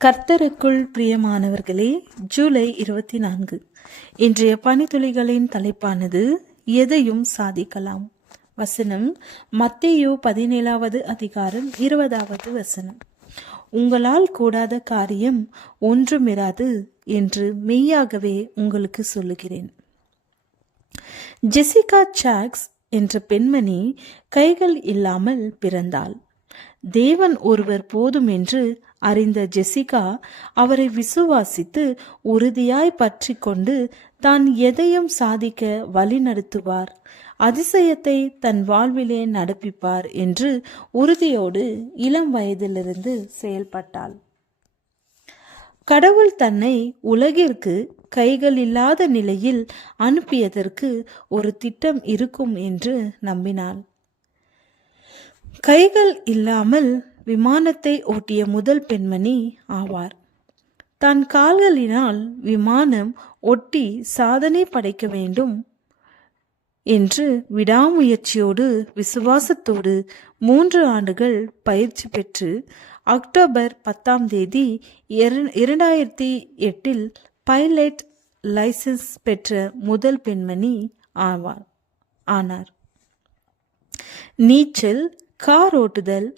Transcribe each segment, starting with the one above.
கர்த்தருக்குள் பிரியமானவர்களே, ஜூலை 24 இன்றைய பணித்துளிகளின் தலைப்பானது எதையும் சாதிக்கலாம். வசனம் மத்தேயு 17வது அதிகாரம் 20வது வசனம். உங்களால் கூடாத காரியம் ஒன்றுமிராது என்று மெய்யாகவே உங்களுக்கு சொல்லுகிறேன். ஜெசிகா சாக்ஸ் என்ற பெண்மணி கைகள் இல்லாமல் பிறந்தாள். தேவன் ஒருவர் போதும் என்று அறிந்த ஜெசிகா அவரை விசுவாசித்து உறுதியாய் பற்றி கொண்டு தான் எதையும் சாதிக்க வழி நடத்துவார், அதிசயத்தை தன் வாழ்விலே நடப்பிப்பார் என்று உறுதியோடு இளம் வயதிலிருந்து செயல்பட்டாள். கடவுள் தன்னை உலகிற்கு கைகள் இல்லாத நிலையில் அனுப்பியதற்கு ஒரு திட்டம் இருக்கும் என்று நம்பினாள். கைகள் இல்லாமல் விமானத்தை ஓட்டிய முதல் பெண்மணி ஆவார். தன் கால்களினால் விமானம் ஒட்டி சாதனை படைக்க வேண்டும் என்று விடாமுயற்சியோடு விசுவாசத்தோடு 3 ஆண்டுகள் பயிற்சி பெற்று அக்டோபர் 10 2008 பைலட் லைசன்ஸ் பெற்ற முதல் பெண்மணி ஆனார். நீச்சல், கார் ஓட்டுதல்,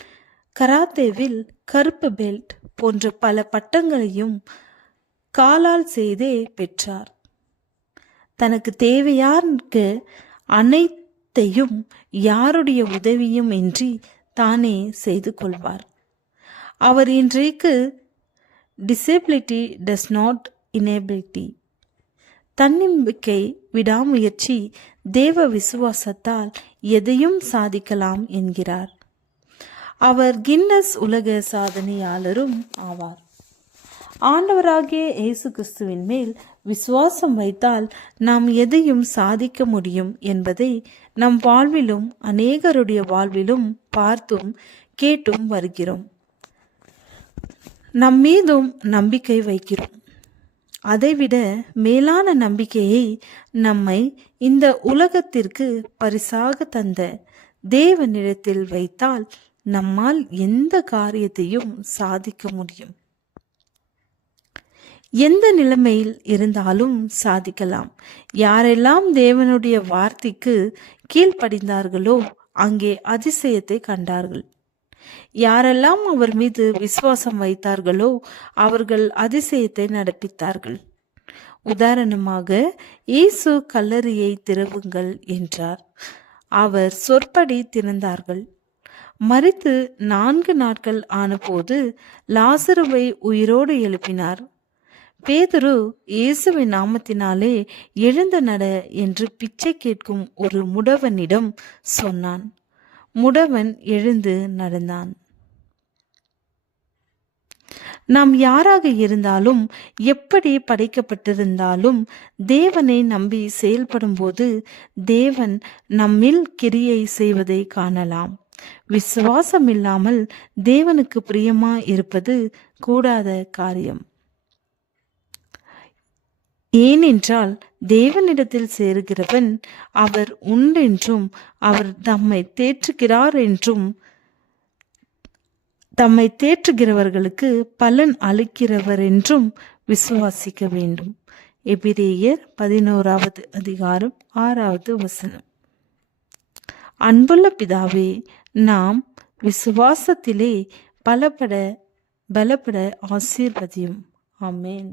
கராத்தேவில் கருப்பு பெல்ட் போன்ற பல பட்டங்களையும் காலால் செய்தே பெற்றார். தனக்கு தேவையான அனைத்தையும் யாருடைய உதவியும் இன்றி தானே செய்து கொள்வார். அவர் இன்றைக்கு டிசபிலிட்டி டஸ் நாட் இனேபிலிட்டி. தன்னம்பிக்கை, விடாமுயற்சி, தேவ விசுவாசத்தால் எதையும் சாதிக்கலாம் என்கிறார். அவர் கின்னஸ் உலக சாதனையாளரும் ஆவார். ஆண்டவராகிய இயேசு கிறிஸ்துவின் மேல் விசுவாசம் வைத்தால் நாம் எதையும் சாதிக்க முடியும் என்பதை நம் வாழ்விலும் அநேகருடைய வாழ்விலும் பார்த்தும் கேட்டும் வருகிறோம். நம் மீதும் நம்பிக்கை வைக்கிறோம். அதைவிட மேலான நம்பிக்கையை நம்மை இந்த உலகத்திற்கு பரிசாக தந்த தேவனிடத்தில் வைத்தால் நம்மால் எந்த காரியத்தையும் சாதிக்க முடியும். எந்த நிலைமையில் இருந்தாலும் சாதிக்கலாம். யாரெல்லாம் தேவனுடைய வார்த்தைக்கு கீழ்ப்படிந்தார்களோ அங்கே அதிசயத்தை கண்டார்கள். யாரெல்லாம் அவர் மீது விசுவாசம் வைத்தார்களோ அவர்கள் அதிசயத்தை நடப்பித்தார்கள். உதாரணமாக, இயேசு கல்லறையை திறவுங்கள் என்றார். அவர் சொற்படி திறந்தார்கள். மரித்து 4 நாட்கள் ஆனபோது லாசருவை உயிரோடு எழுப்பினார். பேதுரு இயேசுவின் நாமத்தினாலே எழுந்து நட என்று பிச்சை கேட்கும் ஒரு முடவனிடம் சொன்னான். முடவன் எழுந்து நடந்தான். நாம் யாராக இருந்தாலும், எப்படி படைக்கப்பட்டிருந்தாலும், தேவனை நம்பி செயல்படும் போது தேவன் நம்மில் கிரியை செய்வதை காணலாம். விசுவாசம் இல்லாமல் தேவனுக்கு பிரியமா இருப்பது கூடாத காரியம். ஏனென்றால் தேவனிடத்தில் சேருகிறவன் அவர் உண்டென்றும் அவர் தம்மை தேற்றுகிறவர்களுக்கு பலன் அளிக்கிறவர் என்றும் விசுவாசிக்க வேண்டும். எபிரேயர் 11வது அதிகாரம் 6வது வசனம். அன்புள்ள பிதாவே, நாம் விசுவாசத்திலே பலப்பட ஆசீர்வதியும். ஆமென்.